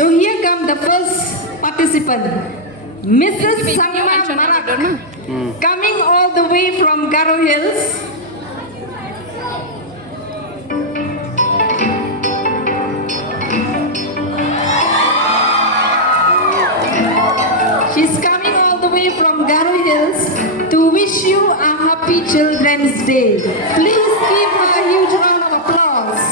So here come the first participant, Mrs. Sangma Marak, coming all the way from Garo Hills. She's coming all the way from Garo Hills to wish you a happy Children's Day. Please give her a huge round of applause.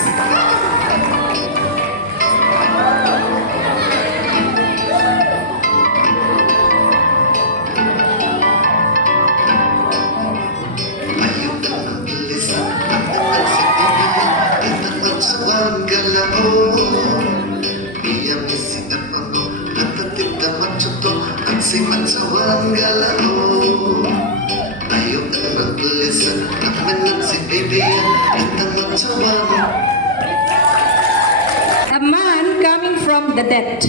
Si macam galau, ayo tanah tulisan, nak si baby, kita macam. A man coming from the dead,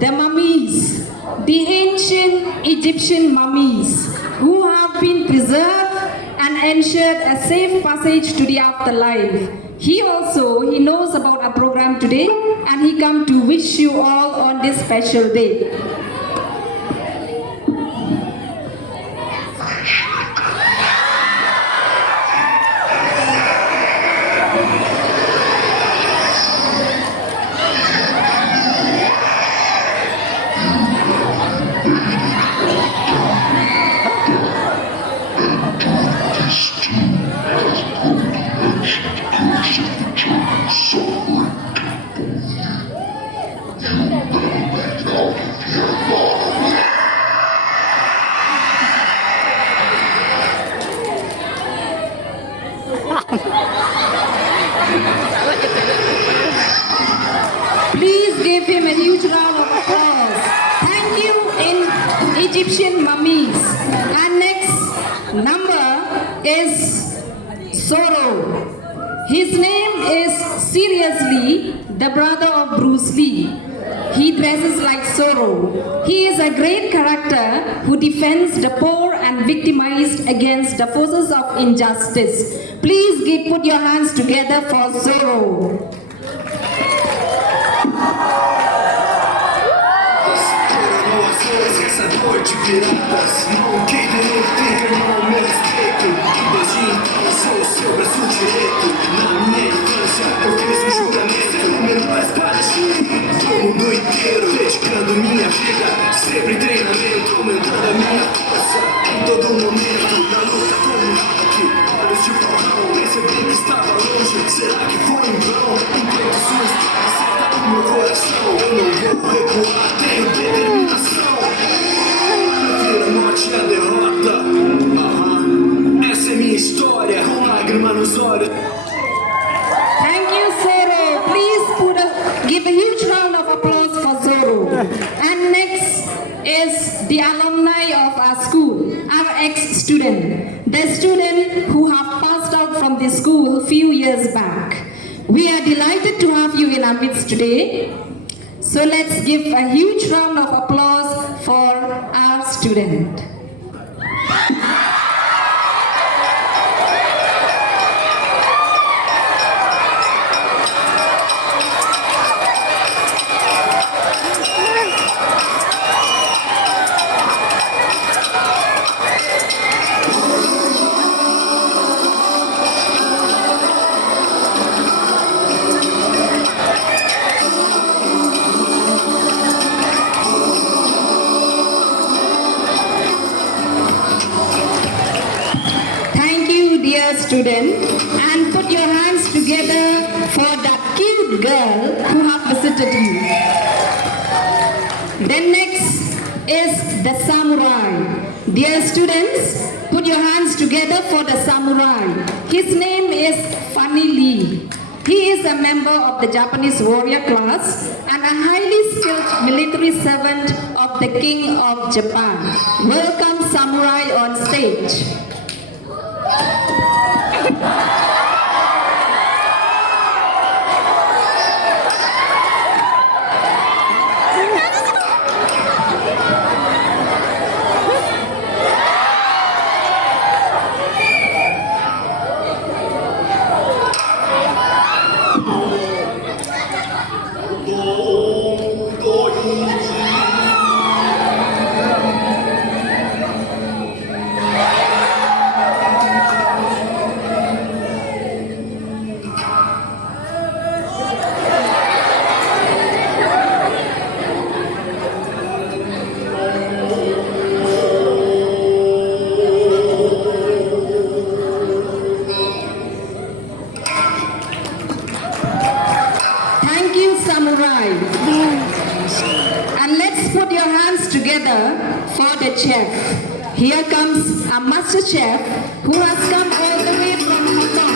the mummies, the ancient Egyptian mummies who have been preserved and ensured a safe passage to the afterlife. He knows about our program today and he come to wish you all on this special day. Please give him a huge round of applause. Thank you in Egyptian mummies. And next number is Zorro. His name is seriously the brother of Bruce Lee. He dresses like Zorro. He is a great character who defends the poor and victimized against the forces of injustice. Please put your hands together for Zorro. Não queira nem fica no meu respeito. Beijinho, eu sou o seu braço direito. Na minha infância eu fiz juramento. Número mais parecido do mundo inteiro. Dedicando minha vida, sempre em treinamento. Aumentando a minha força em todo momento. Na luta como um rock, olhos de falcão. Percebi que estava longe, será que foi em vão? Enquanto sua espada acerta o meu coração, eu não vou recuar, tenho determinação. A morte e a derrota. Essa é minha história, com lágrima nos olhos. Thank you, Zorro. Please give a huge round of applause for Zorro. And next is the alumni of our school, our ex-student, the student who have passed out from the school a few years back. We are delighted to have you in our midst today. So let's give a huge round of applause for our student. Student, and put your hands together for that cute girl who have visited you. Then next is the samurai. Dear students, put your hands together for the samurai. His name is Fanny Lee. He is a member of the Japanese warrior class and a highly skilled military servant of the King of Japan. Welcome, samurai, on stage. for the chef. Here comes a master chef who has come all the way from Hong Kong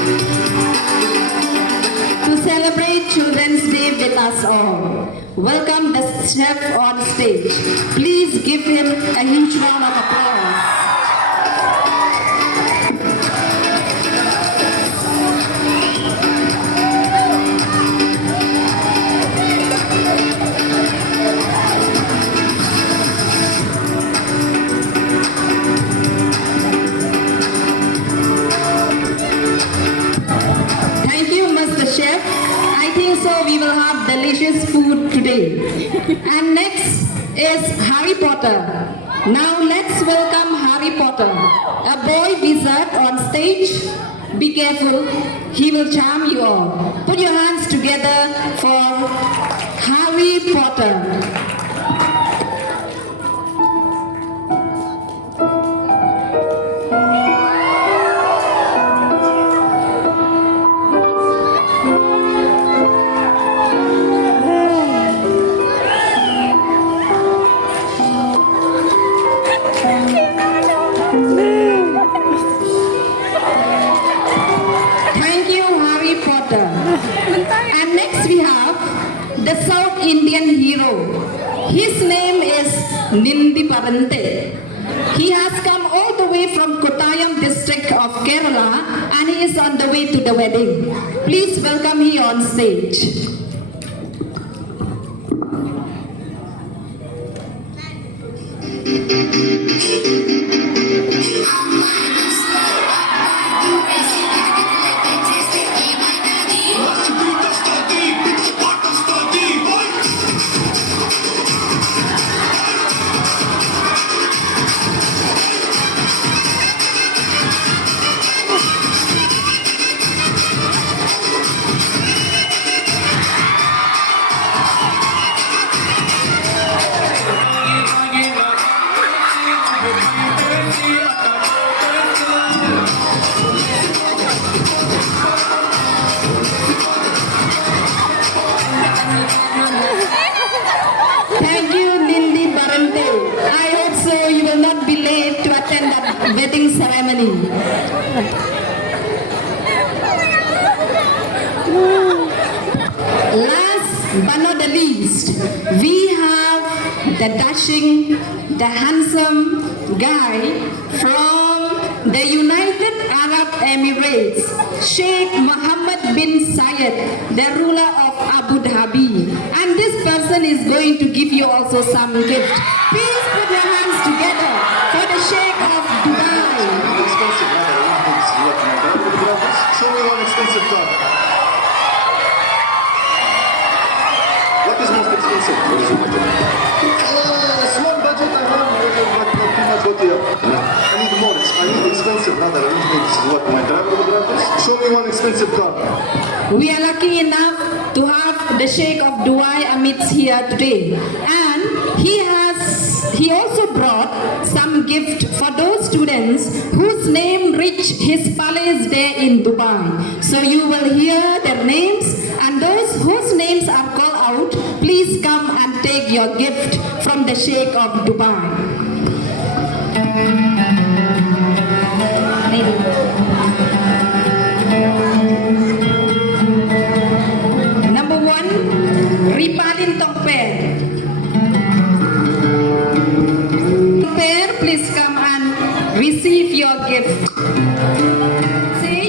to celebrate Children's Day with us all. Welcome the chef on stage. Please give him a huge round of applause. Thank you, Mr. Chef. I think so we will have delicious food today. And next is Harry Potter. Now let's welcome Harry Potter, a boy wizard on stage. Be careful, he will charm you all. Put your hands together for Harry Potter. Thank you, Harry Potter. And next we have the South Indian hero. His name is Nindi Parante. He has come all the way from Kottayam district of Kerala and he is on the way to the wedding. Please welcome him on stage. Thank you, Nindi Parante. I hope so you will not be late to attend that wedding ceremony. Last but not the least, we have the dashing, the handsome guy from the United Arab Emirates, Sheikh Mohammed bin Zayed, the ruler of Abu Dhabi. And this person is going to give you also some gift. Please put your hands together for the Sheikh of Dubai. Expensive ladder, show me one expensive car. What is most expensive? What is your budget? Small budget I have, but not too much what you have. I need more. I need expensive ladder. I need what my driver would rather. Show me one expensive car. We are lucky enough to have the Sheikh of Dubai amidst here today. And he also brought some gift for those students whose name reached his palace there in Dubai. So you will hear their names, and those whose names are called out, please come and take your gift from the Sheikh of Dubai. Number 1, Ripalin Tongper. Tongper, please come and receive your gift. See?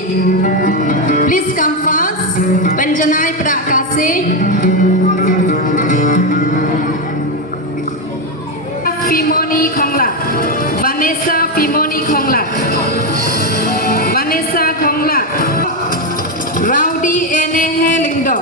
Please come fast. Panjanai Prakase. Fimoni Konglat. Vanessa Fimoni Konglat. Vanessa Konglat. Rowdy Ene Helindo.